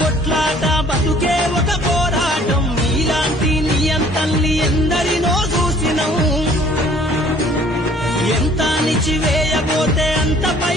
కొట్లాట బతుకే ఒక పోరాటం నీలాంటి నియంతల్ని ఎందరినో చూసినం ఎంత నిచివేయబోతే అంత పై